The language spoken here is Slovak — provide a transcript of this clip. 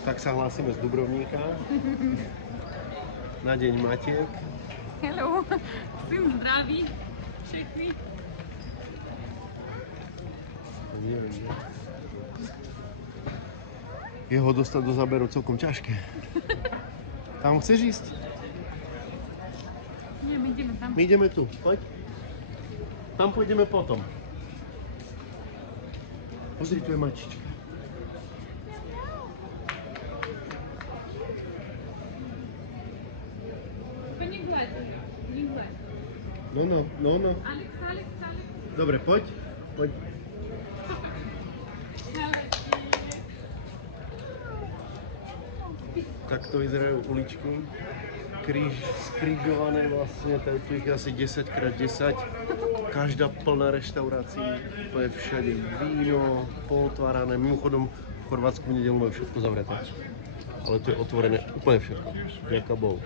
Tak sa hlásime z Dubrovníka na Deň Matiek. Hello, syn zdraví, všechny. Jeho dostať do záberu celkom ťažké. Tam chceš ísť? Nie, my ideme tam. My ideme tu, poď. Tam pôjdeme potom. Pozri, tu je mačička. Nie gladź, nie gladź. No. Alex. Dobre, poď. Takto vyzerajú uličky. Skrižované vlastne, tu ich asi 10x10. Každá plná reštaurácií, to je všade víno, pootvárané. Mimochodom, v Chorvátsku v nedeľu majú všetko zavreté. Ale to je otvorené úplne všetko. Ďaká Bohu.